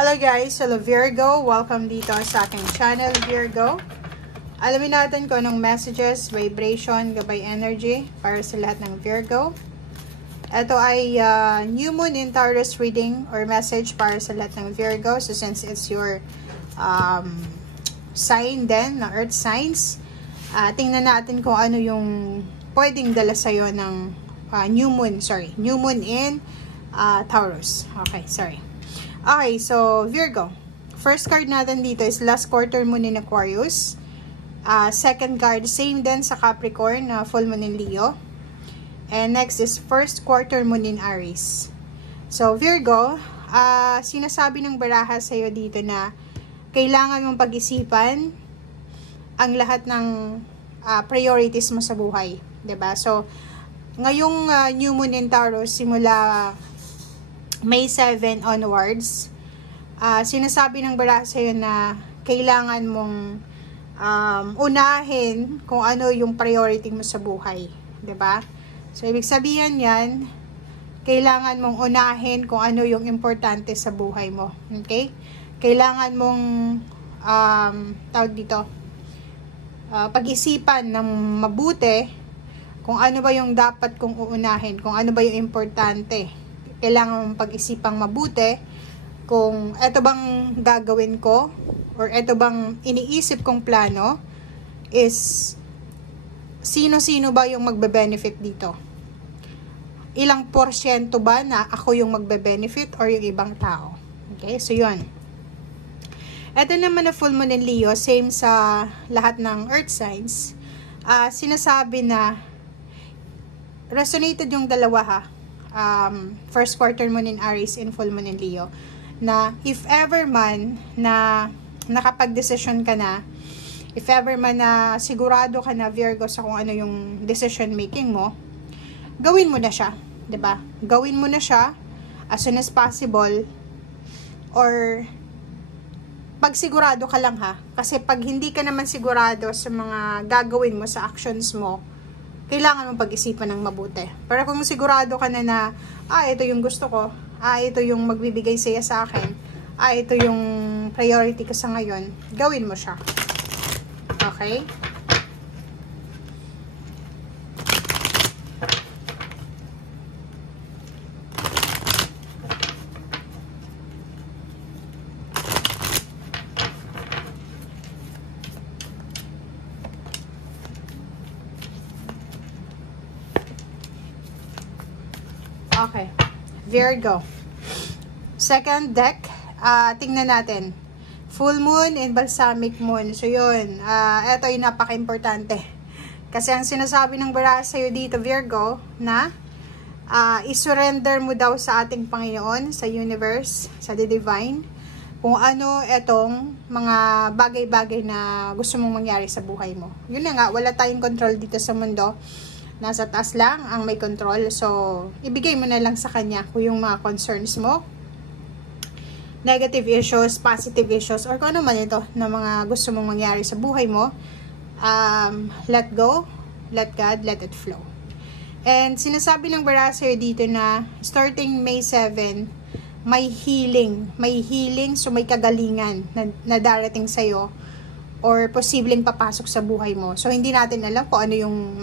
Hello guys, hello Virgo. Welcome dito sa aking channel, Virgo. Alamin natin kung anong messages, vibration, gabay energy para sa lahat ng Virgo. Ito ay New Moon in Taurus reading or message para sa lahat ng Virgo. So since it's your sign din, na earth signs, tingnan natin kung ano yung pwedeng dala sa'yo ng New Moon in Taurus. Okay, so Virgo. First card natin dito is last quarter moon in Aquarius. Second card, same din sa Capricorn, full moon in Leo. And next is first quarter moon in Aries. So Virgo, sinasabi ng baraha sa'yo dito na kailangan mong pag-isipan ang lahat ng priorities mo sa buhay. 'Di ba? So, ngayong new moon in Taurus, simula May 7 onwards, sinasabi ng baraha sa'yo na kailangan mong unahin kung ano yung priority mo sa buhay. 'Di ba? So, ibig sabihin yan, kailangan mong unahin kung ano yung importante sa buhay mo. Okay? Kailangan mong, pag-isipan ng mabuti kung ano ba yung dapat kong uunahin, kung ano ba yung importante. Kailangan mong pag-isipang mabuti kung eto bang gagawin ko or eto bang iniisip kong plano is sino-sino ba yung magbe-benefit dito? Ilang porsyento ba na ako yung magbe-benefit or yung ibang tao? Okay, so yun. Ito naman na full moon in Leo, same sa lahat ng earth signs. Sinasabi na resonated yung dalawa ha. First quarter moon in Aries and full moon in Leo, na if ever man na nakapag-desisyon ka na, if ever man na sigurado ka na Virgo sa kung ano yung decision making mo, gawin mo na siya, 'di ba? Gawin mo na siya as soon as possible, or pag sigurado ka lang ha, kasi pag hindi ka naman sigurado sa mga gagawin mo, sa actions mo, kailangan mong pag-isipan ng mabuti. Pero kung sigurado ka na ito yung gusto ko, ito yung magbibigay saya sa akin, ito yung priority ko sa ngayon, gawin mo siya. Okay? Okay, Virgo. Second deck, tingnan natin. Full moon and balsamic moon. So yun, ito yung napaka-importante. Kasi ang sinasabi ng baraha sa'yo dito, Virgo, na isurrender mo daw sa ating Panginoon, sa universe, sa the divine, kung ano etong mga bagay-bagay na gusto mong mangyari sa buhay mo. Yun na nga, wala tayong control dito sa mundo. Nasa taas lang ang may control. So, ibigay mo na lang sa kanya kung yung mga concerns mo, negative issues, positive issues, or kung ano man ito na mga gusto mong mangyari sa buhay mo. Let go, let God, let it flow. And sinasabi ng baraha sa'yo dito na starting May 7, may healing, so may kagalingan na darating sa'yo, or posibleng papasok sa buhay mo. So, hindi natin alam kung ano yung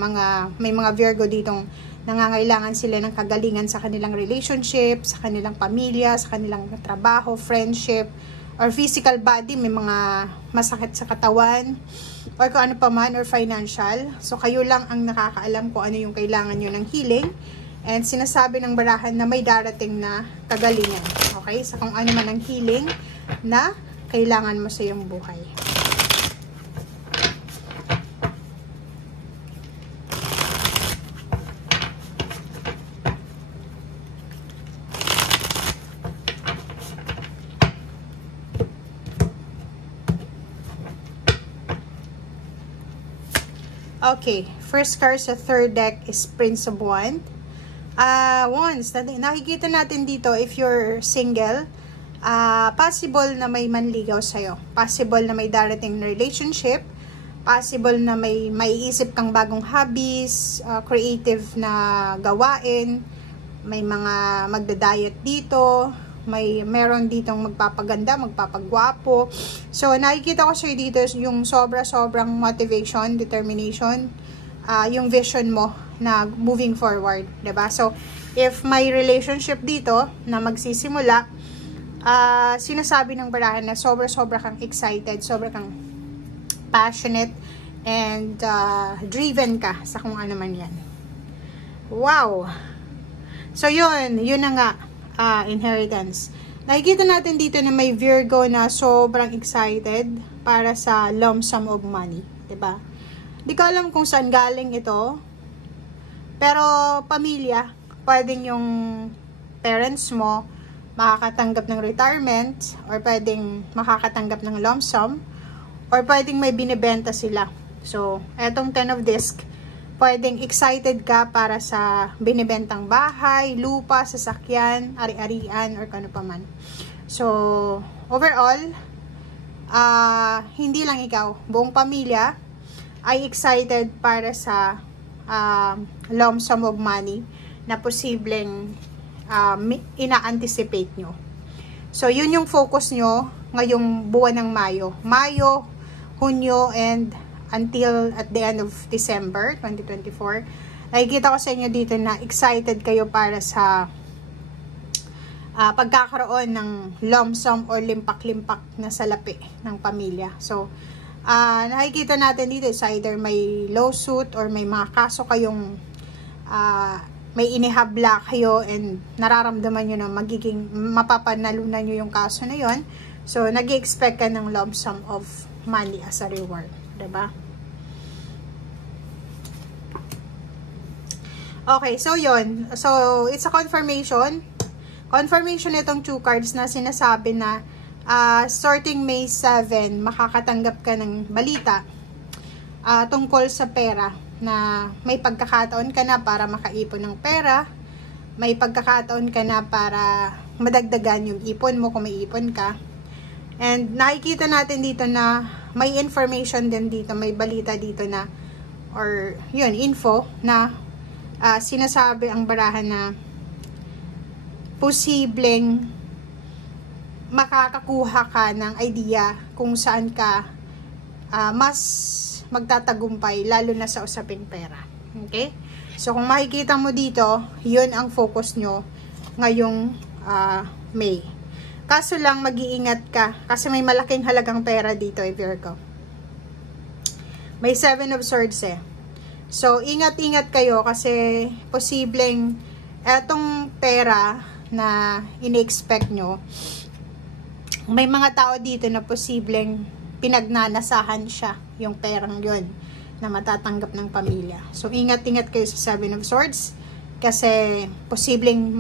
may mga Virgo ditong nangangailangan sila ng kagalingan sa kanilang relationship, sa kanilang pamilya, sa kanilang trabaho, friendship, or physical body, may mga masakit sa katawan, or kung ano pa man, or financial. So, kayo lang ang nakakaalam kung ano yung kailangan nyo ng healing. And sinasabi ng barahan na may darating na kagalingan. Okay? Sa kung ano man ang healing na kailangan mo sa iyong buhay. Okay, first card sa third deck is Prince of Wands. Wands, nakikita natin dito, if you're single, possible na may manligaw sa'yo. Possible na may darating na relationship. Possible na may maiisip kang bagong hobbies, creative na gawain. May mga magda-diet dito. meron ditong magpapaganda, magpapagwapo. So, nakikita ko sa'yo dito yung sobrang motivation, determination, yung vision mo na moving forward, diba? So, if may relationship dito na magsisimula, sinasabi ng barahan na sobra kang excited, sobra kang passionate, and driven ka sa kung ano man yan. Wow! So, yun na nga, inheritance. Nakikita natin dito na may Virgo na sobrang excited para sa lump sum of money. Diba? Di ko alam kung saan galing ito. Pero, pamilya, pwedeng yung parents mo makakatanggap ng retirement, or pwedeng makakatanggap ng lump sum, or pwedeng may binibenta sila. So, etong 10 of disc, pwedeng excited ka para sa binibentang bahay, lupa, sasakyan, ari-arian, or kano pa man. So, overall, hindi lang ikaw, buong pamilya ay excited para sa lump sum of money na posibleng ina-anticipate nyo. So, yun yung focus nyo ngayong buwan ng Mayo. Mayo, Hunyo, and until at the end of December 2024. Nakikita ko sa inyo dito na excited kayo para sa pagkakaroon ng lump sum or limpak-limpak na salapi ng pamilya. So, nakikita natin dito is either may lawsuit or may mga kaso kayong may inihabla kayo and nararamdaman nyo na magiging mapapanalunan nyo yung kaso na yon. So, nag-expect ka ng lump sum of money as a reward. Diba? Okay, so yun. So, it's a confirmation. Confirmation itong 2 cards na sinasabi na starting May 7, makakatanggap ka ng balita tungkol sa pera, na may pagkakataon ka na para makaipon ng pera, may pagkakataon ka na para madagdagan yung ipon mo kung may ipon ka. And nakikita natin dito na may information din dito, may balita dito na, or yun, info na sinasabi ang barahan na posibleng makakakuha ka ng idea kung saan ka mas magtatagumpay, lalo na sa usaping pera. Okay? So, kung makikita mo dito, yun ang focus nyo ngayong May. Kaso lang, mag-iingat ka kasi may malaking halagang pera dito, Virgo. May 7 of Swords eh. So, ingat-ingat kayo kasi posibleng etong pera na ini-expect nyo, may mga tao dito na posibleng pinagnanasahan siya yung perang yun na matatanggap ng pamilya. So, ingat-ingat kayo sa 7 of Swords kasi posibleng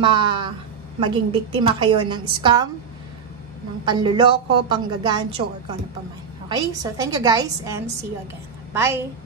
maging biktima kayo ng scam, ng panluloko, panggagancho, or kung ano pa man. Okay? So, thank you guys and see you again. Bye!